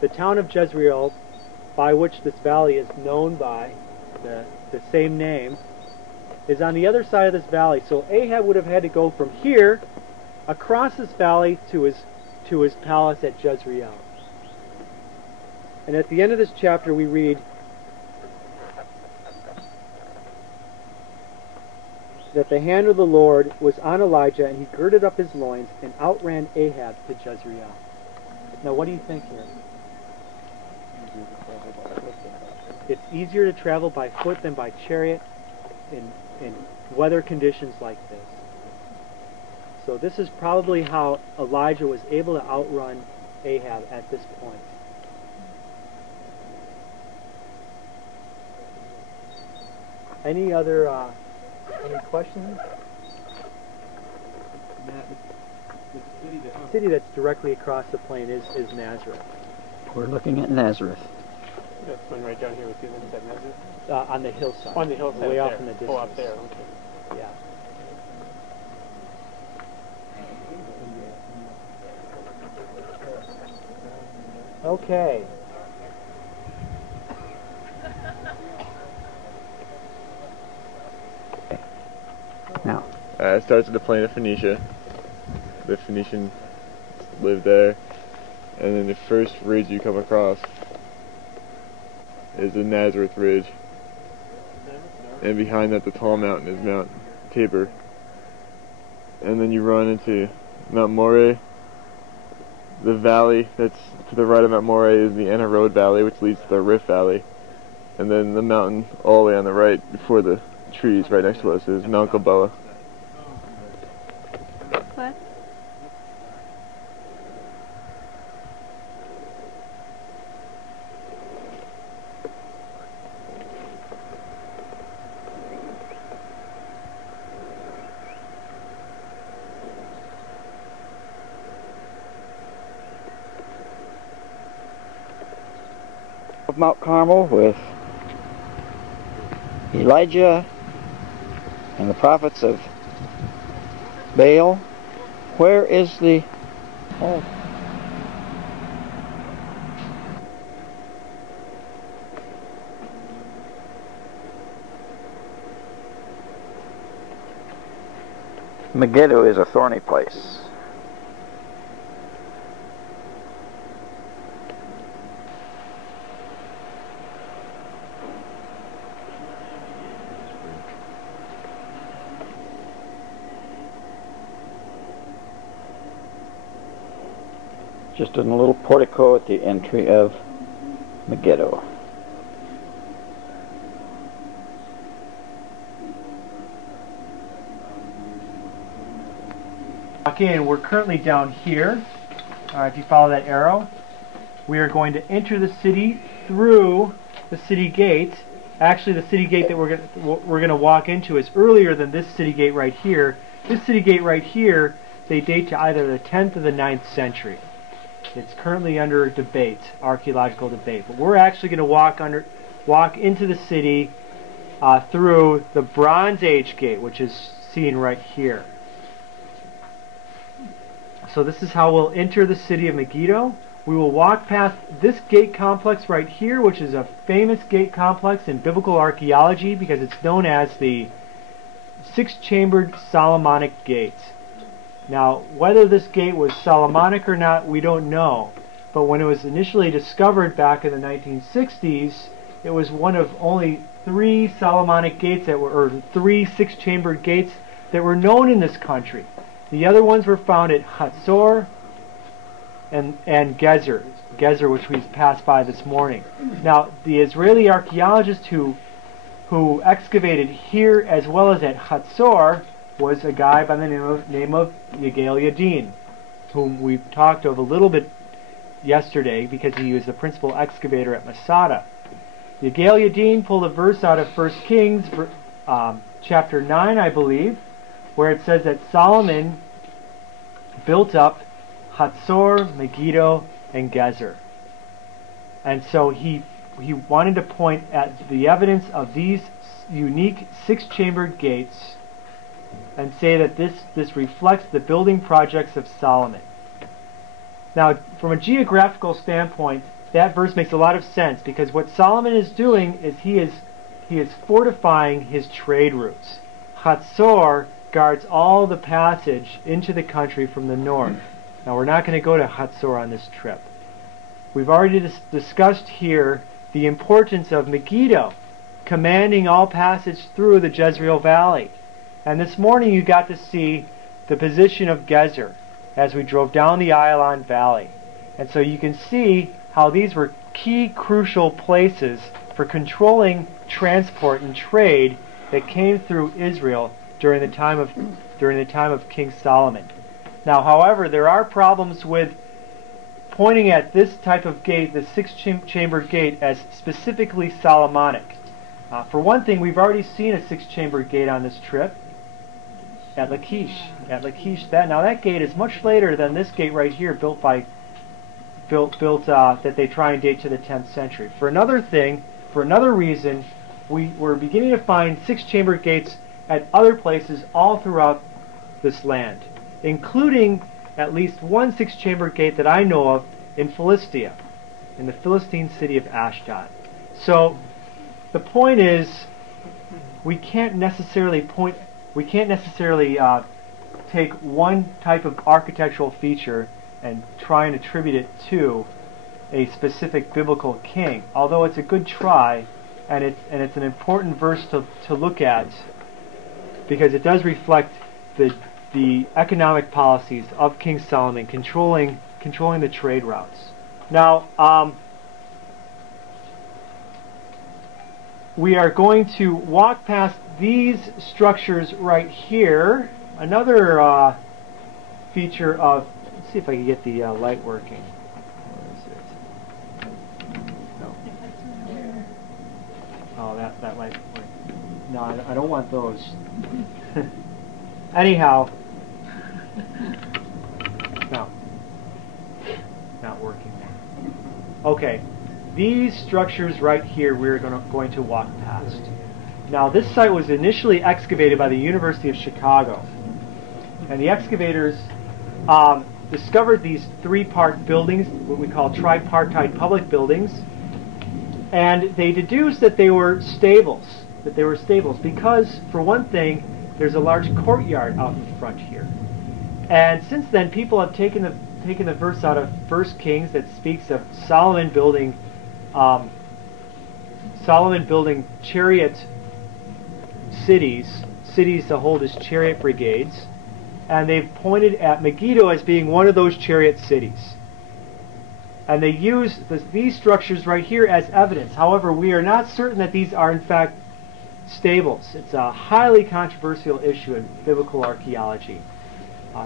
The town of Jezreel, by which this valley is known by the same name, is on the other side of this valley. So Ahab would have had to go from here across this valley to his palace at Jezreel. And at the end of this chapter we read that the hand of the Lord was on Elijah, and he girded up his loins and outran Ahab to Jezreel. Now what do you think here? It's easier to travel by foot than by chariot in weather conditions like this. So this is probably how Elijah was able to outrun Ahab at this point. Any other any questions? The city that's directly across the plain is Nazareth. We're looking at Nazareth. That's one right down here with you. Is that Nazareth? On the hillside. On the hillside. Way up off there. in the distance. Oh, up there. Okay. Yeah. Okay. Now, It starts at the plain of Phoenicia. The Phoenicians lived there. And then the first ridge you come across is the Nazareth Ridge. And behind that, the tall mountain is Mount Tabor. And then you run into Mount Moreh. The valley that's to the right of Mount Moreh is the Anna Road Valley, which leads to the Rift Valley. And then the mountain all the way on the right, before the trees right next to us, is Mount Gilboa. What? of Mount Carmel with Elijah and the prophets of Baal. Where is the... Oh. Megiddo is a thorny place. Just in a little portico at the entry of Megiddo. Okay, we're currently down here. If you follow that arrow, we are going to enter the city through the city gate. Actually, the city gate that we're going to walk into is earlier than this city gate right here. This city gate right here, they date to either the 10th or the 9th century. It's currently under debate, archaeological debate. But we're actually going to walk into the city through the Bronze Age gate, which is seen right here. So this is how we'll enter the city of Megiddo. We will walk past this gate complex right here, which is a famous gate complex in biblical archaeology because it's known as the six-chambered Solomonic gate. Now, whether this gate was Solomonic or not, we don't know. But when it was initially discovered back in the 1960s, it was one of only 3 Solomonic gates that were, or 3 six-chambered gates that were known in this country. The other ones were found at Hatzor and Gezer, which we passed by this morning. Now, the Israeli archaeologist who excavated here as well as at Hatzor was a guy by the name of Yigael Yadin, whom we talked of a little bit yesterday because he was the principal excavator at Masada. Yigael Yadin pulled a verse out of 1 Kings chapter 9, I believe, where it says that Solomon built up Hatzor, Megiddo, and Gezer. And so he wanted to point at the evidence of these unique six-chambered gates and say that this reflects the building projects of Solomon. Now, from a geographical standpoint, that verse makes a lot of sense because what Solomon is doing is he is fortifying his trade routes. Hatzor guards all the passage into the country from the north. Now, we're not going to go to Hatzor on this trip. We've already discussed here the importance of Megiddo, commanding all passage through the Jezreel Valley. And this morning you got to see the position of Gezer as we drove down the Ayalon Valley. And so you can see how these were key crucial places for controlling transport and trade that came through Israel during the time of King Solomon. Now, however, there are problems with pointing at this type of gate, the six-chamber gate, as specifically Solomonic. For one thing, we've already seen a six-chamber gate on this trip at Lachish. That gate is much later than this gate right here, built that they try and date to the 10th century. For another reason, we're beginning to find six-chamber gates at other places all throughout this land, including at least one six-chamber gate that I know of in Philistia, in the Philistine city of Ashdod. So the point is, we can't necessarily take one type of architectural feature and try and attribute it to a specific biblical king, although it's a good try, and it's an important verse to look at, because it does reflect the economic policies of King Solomon, controlling the trade routes. Now, we are going to walk past these structures right here. Another feature of, let's see if I can get the light working. Where is it? No. Oh, that light. No, I don't want those. Anyhow, no, not working there. Okay, these structures right here we're going to walk past. Now, this site was initially excavated by the University of Chicago, and the excavators discovered these three-part buildings, what we call tripartite public buildings, and they deduced that they were stables. Because, for one thing, there's a large courtyard out in front here. And since then, people have taken the verse out of 1 Kings that speaks of Solomon building chariot cities to hold his chariot brigades, and they've pointed at Megiddo as being one of those chariot cities. And they use these structures right here as evidence. However, we are not certain that these are in fact stables. It's a highly controversial issue in biblical archaeology.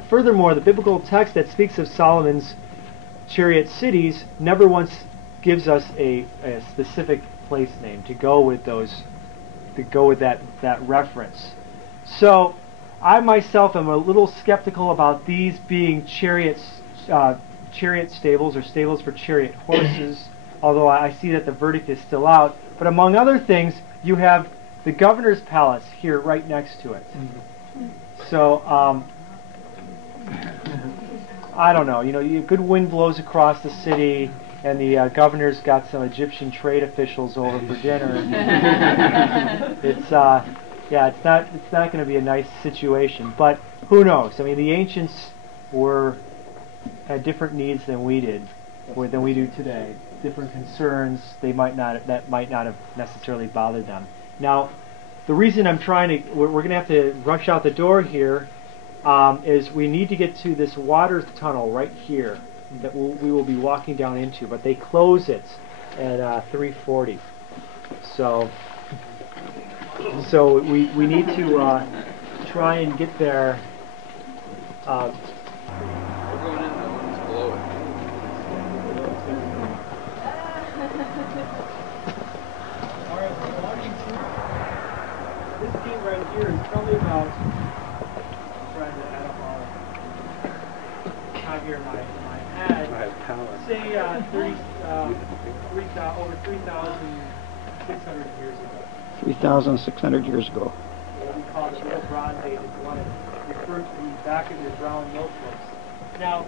Furthermore, the biblical text that speaks of Solomon's chariot cities never once gives us a specific place name to go with that reference. So I myself am a little skeptical about these being chariot stables or stables for chariot horses, although I see that the verdict is still out. But among other things, you have the governor's palace here right next to it. So I don't know. A good wind blows across the city, and the governor's got some Egyptian trade officials over for dinner. It's not going to be a nice situation. But who knows? I mean, the ancients had different needs than we do today. Different concerns that might not have necessarily bothered them. Now, the reason we're going to have to rush out the door here is we need to get to this water tunnel right here that we will be walking down into, but they close it at 3:40. So we need to try and get there. We're going in though, it's below it. This gate right here is probably about, trying to add up all time here in my head, say over 3,600 years ago. 3,600 years ago. What we call the Real Bronze Age, if you want to refer to the back of your brown notebooks. Now,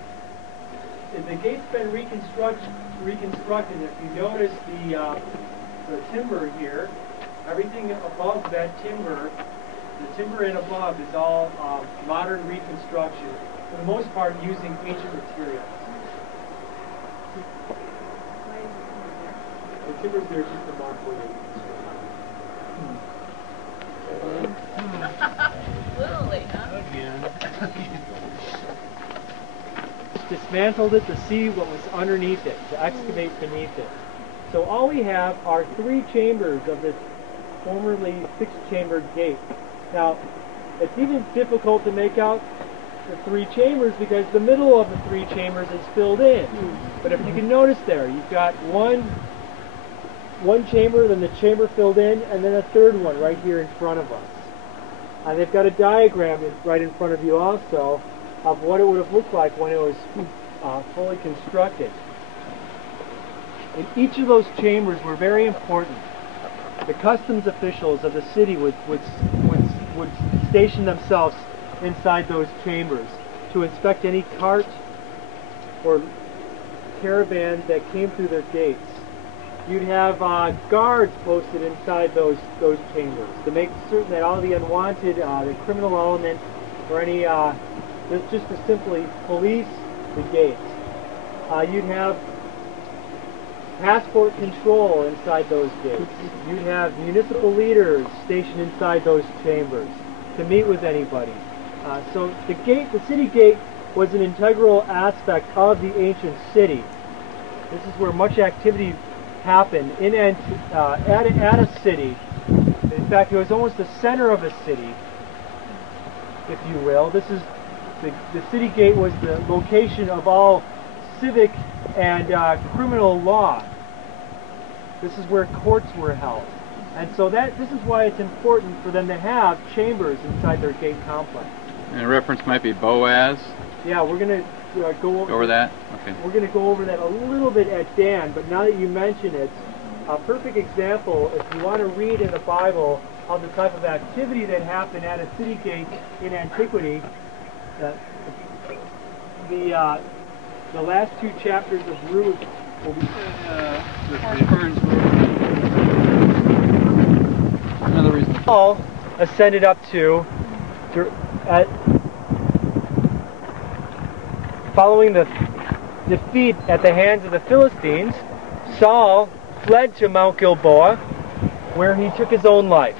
the gate's been reconstructed. If you notice the timber here, everything above that timber, the timber and above is all modern reconstruction, for the most part using ancient materials. The timber's there just to mark where they Literally, huh? dismantled it to see what was underneath it, to excavate beneath it. So all we have are 3 chambers of this formerly 6-chambered gate. Now, it's even difficult to make out the 3 chambers because the middle of the 3 chambers is filled in. But if you can notice there, you've got one chamber, then the chamber filled in, and then a third one right here in front of us. They've got a diagram right in front of you also of what it would have looked like when it was fully constructed. And each of those chambers were very important. The customs officials of the city would station themselves inside those chambers to inspect any cart or caravan that came through their gates. You'd have guards posted inside those chambers to make certain that all the unwanted, the criminal element, or any, just to simply police the gates. You'd have passport control inside those gates. You'd have municipal leaders stationed inside those chambers to meet with anybody. So the city gate was an integral aspect of the ancient city. This is where much activity happened at a city. In fact, it was almost the center of a city, if you will. This is the city gate was the location of all civic and criminal law. This is where courts were held. And so this is why it's important for them to have chambers inside their gate complex. And a reference might be Boaz. Yeah, we're going to go over that. Okay. We're going to go over that a little bit at Dan, but now that you mention it, a perfect example, if you want to read in the Bible of the type of activity that happened at a city gate in antiquity, the last 2 chapters of Ruth will be another reason. Paul ascended up to following the defeat at the hands of the Philistines. Saul fled to Mount Gilboa, where he took his own life.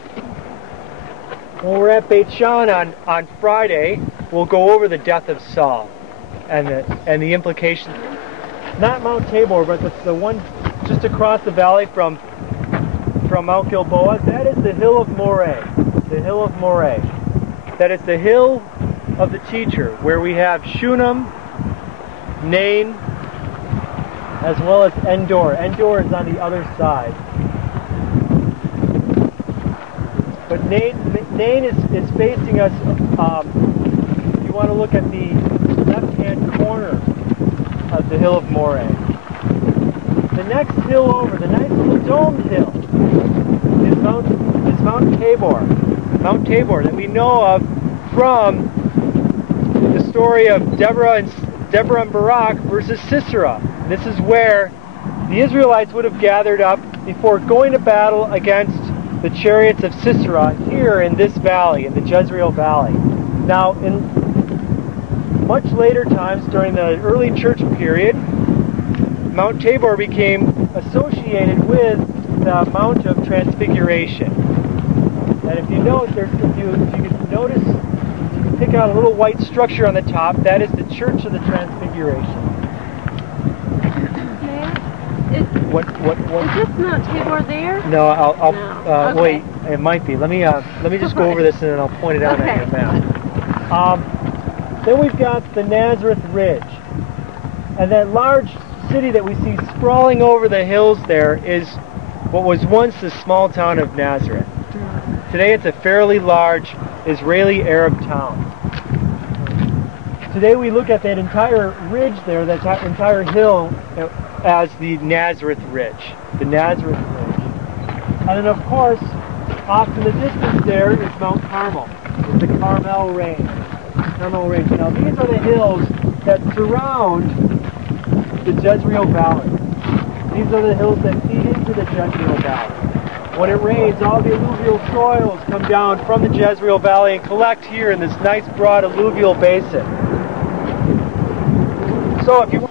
When we're at Beit Shan on Friday, we'll go over the death of Saul and the implications. Not Mount Tabor, but the one just across the valley from Mount Gilboa. That is the hill of Moreh. The hill of Moreh. That is the hill of the teacher, where we have Shunem, Nain, as well as Endor. Endor is on the other side. But Nain is facing us, if you want to look at the left-hand corner of the hill of Moreh. The next hill over, the nice little domed hill, is Mount Tabor. Mount Tabor that we know of from the story of Deborah and Barak versus Sisera. This is where the Israelites would have gathered up before going to battle against the chariots of Sisera here in this valley, in the Jezreel Valley. Now, in much later times, during the early church period, Mount Tabor became associated with the Mount of Transfiguration. And if you note, if you can notice, you can pick out a little white structure on the top. That is the Church of the Transfiguration. Is What? this Mount Tabor there? No, I'll No. Okay. wait. It might be. Let me just go over this and then I'll point it out on your map. Then we've got the Nazareth Ridge, and that large city that we see sprawling over the hills there is what was once the small town of Nazareth. Today it's a fairly large Israeli Arab town. Today we look at that entire ridge there, that entire hill, as the Nazareth Ridge. The Nazareth Ridge. And then of course, off in the distance there is Mount Carmel. It's the Carmel Range. Carmel Range. Now these are the hills that surround the Jezreel Valley. These are the hills that feed into the Jezreel Valley. When it rains, all the alluvial soils come down from the Jezreel Valley and collect here in this nice broad alluvial basin. So if you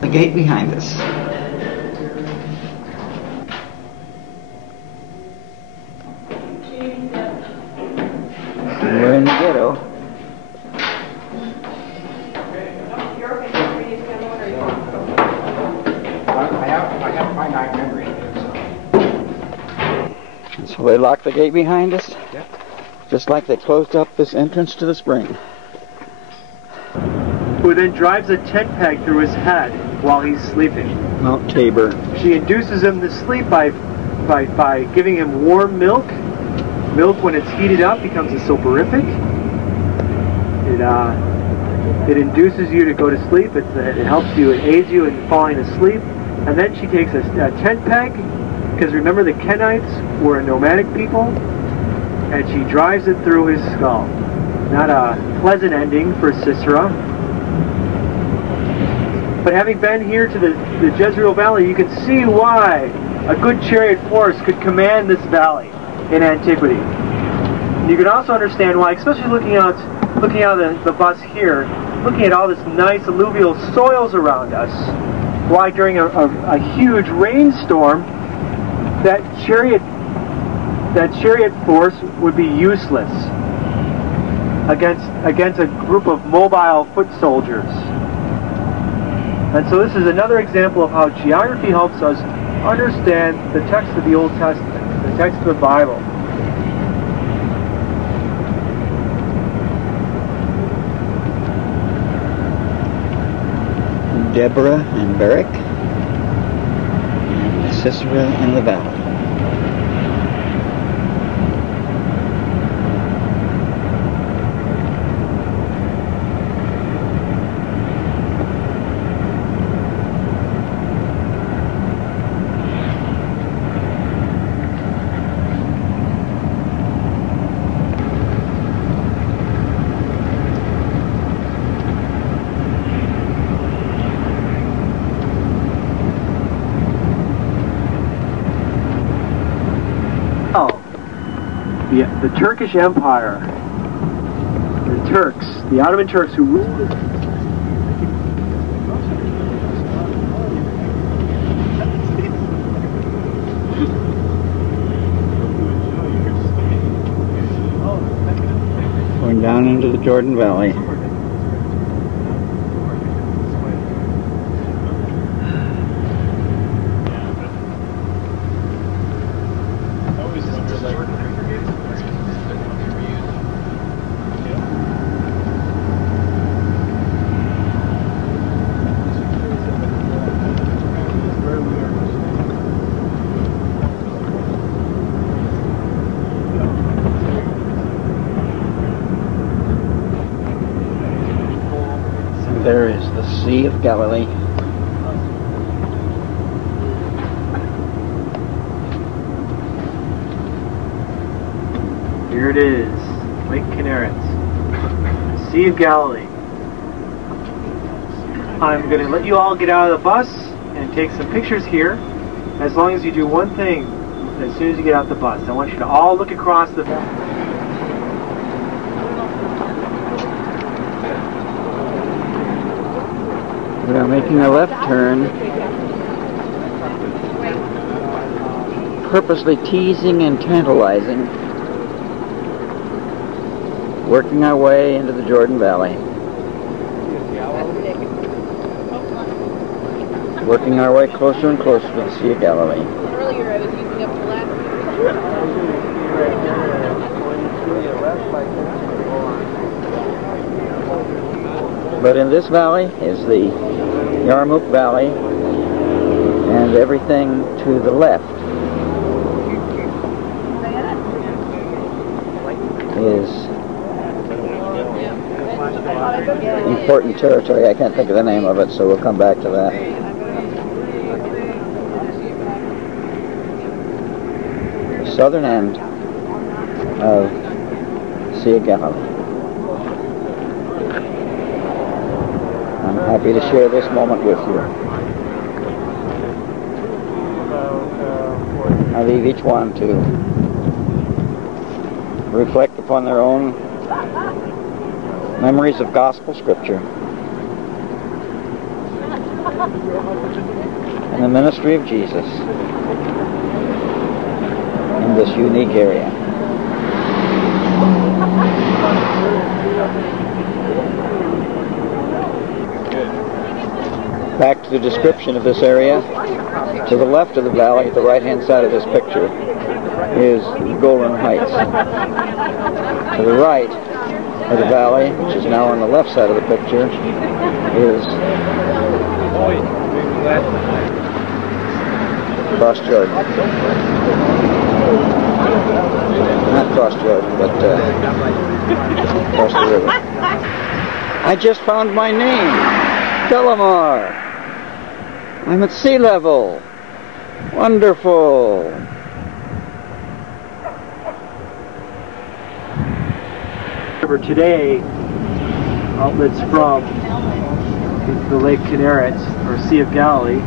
The gate behind us. We're in the ghetto. I have finite memory. So they locked the gate behind us? Yep. Just like they closed up this entrance to the spring. Who then drives a tent peg through his head while he's sleeping. Mount Tabor. She induces him to sleep by giving him warm milk. Milk, when it's heated up, becomes a soporific. It induces you to go to sleep. It helps you, it aids you in falling asleep. And then she takes a tent peg, because remember the Kenites were a nomadic people, and she drives it through his skull. Not a pleasant ending for Sisera. But having been here to the Jezreel Valley, you can see why a good chariot force could command this valley in antiquity. You can also understand why, especially looking out of the bus here, looking at all this nice alluvial soils around us, why during a huge rainstorm, that chariot force would be useless against a group of mobile foot soldiers. And so this is another example of how geography helps us understand the text of the Old Testament, the text of the Bible. Deborah and Barak, and Sisera in the valley. The Turkish Empire, the Turks, the Ottoman Turks who ruled it. Going down into the Jordan Valley. There is the Sea of Galilee. Here it is, Lake Kinneret, Sea of Galilee. I'm going to let you all get out of the bus and take some pictures here, as long as you do one thing as soon as you get out the bus. I want you to all look across the We are making a left turn, purposely teasing and tantalizing, working our way into the Jordan Valley. Working our way closer and closer to the Sea of Galilee. Earlier I was using up the last. But in this valley is the Yarmouk Valley and everything to the left is important territory. I can't think of the name of it, so we'll come back to that. The southern end of Sea of Galilee. I'm happy to share this moment with you. I leave each one to reflect upon their own memories of gospel scripture. and the ministry of Jesus in this unique area. Back to the description of this area. To the left of the valley, at the right-hand side of this picture, is Golden Heights. To the right of the valley, which is now on the left side of the picture, is Cross Jordan. Not Cross Jordan, but across the river. I just found my name, Delamar. I'm at sea level. Wonderful. Today, outlets from the Lake Kinneret, or Sea of Galilee.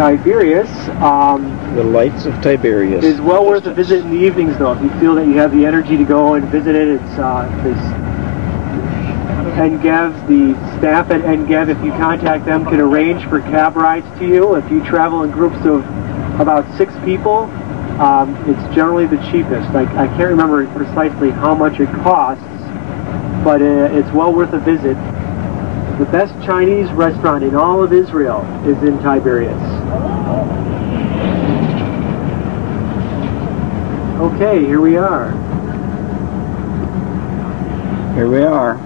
Tiberias. The lights of Tiberias. Is well worth a visit in the evenings, though. If you feel that you have the energy to go and visit it, it's NGEV, the staff at NGEV, if you contact them, can arrange for cab rides to you. If you travel in groups of about 6 people, it's generally the cheapest. I can't remember precisely how much it costs, but it's well worth a visit. The best Chinese restaurant in all of Israel is in Tiberias. Okay, here we are. Here we are.